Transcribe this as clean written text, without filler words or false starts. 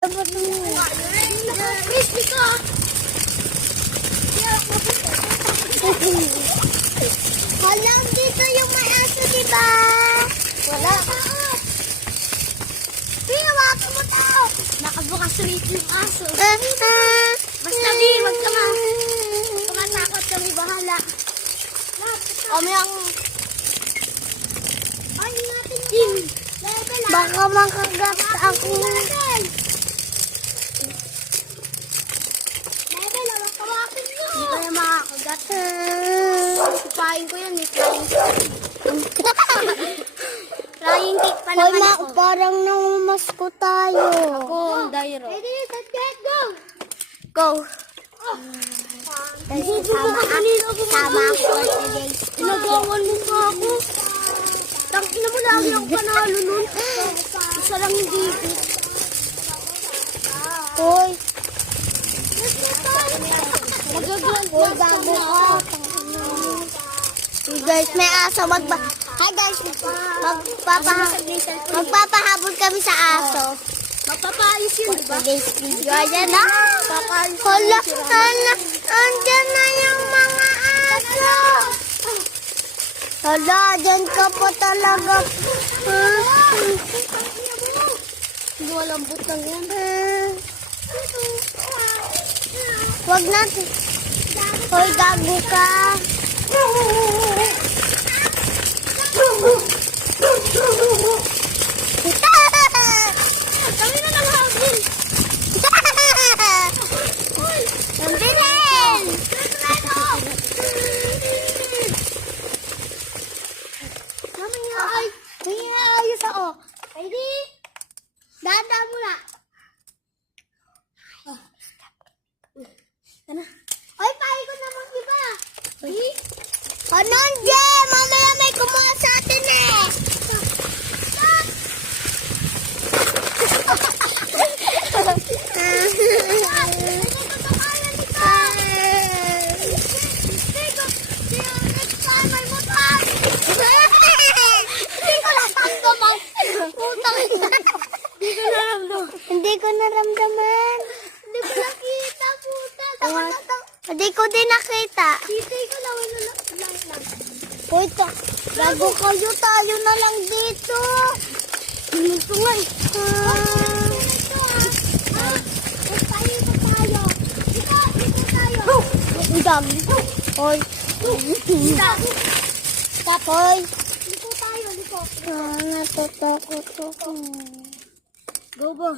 Walang dito yung may aso, diba? Wala. Pinawakan mo tao. Nakabukas ulit yung aso. Basta di, wag ka ma. Tumatakot kami, bahala. Kami ang... Ay, natin yung... Baka makagat ako. Hindi ko na makakagat. Sipahin ko yan, flying cake pa naman ako. Parang nangumasko tayo. Ako, Dairo. Ready, set, get, go! Go! Sama ako today. Pinagawan mo pa ako. Tangina mo, lagi ako panalo nun. Isa lang yung digit. Hoy! Hoy, bago ka. Guys, may aso. Hi guys, magpapahabol kami sa aso. Magpapaayos yun, diba? Today's video, ayan na. Hala, andyan na yung mga aso. Hala, dyan ka pa talaga. Hindi malambot lang yan. Huwag natin. Hoy, gago ka. Kami na lang hagin. Nambirin. Kami nga ay. Kami nga ayos ako. Ready? Dada muna. Ano? Ay, paikot naman iba. Ano, Jay? Mamaya may kumuha sa atin eh. Hindi ko naramdaman. Hindi ko nakita, puta. Hindi ko din nakita. Hindi ko lang. Uy, gago kayo. Tayo na lang dito. Dito nga eh. Dito tayo. Ang dami. Hoy. Stop, hoy. Dito tayo, dito. Natatakot ako. Go ba?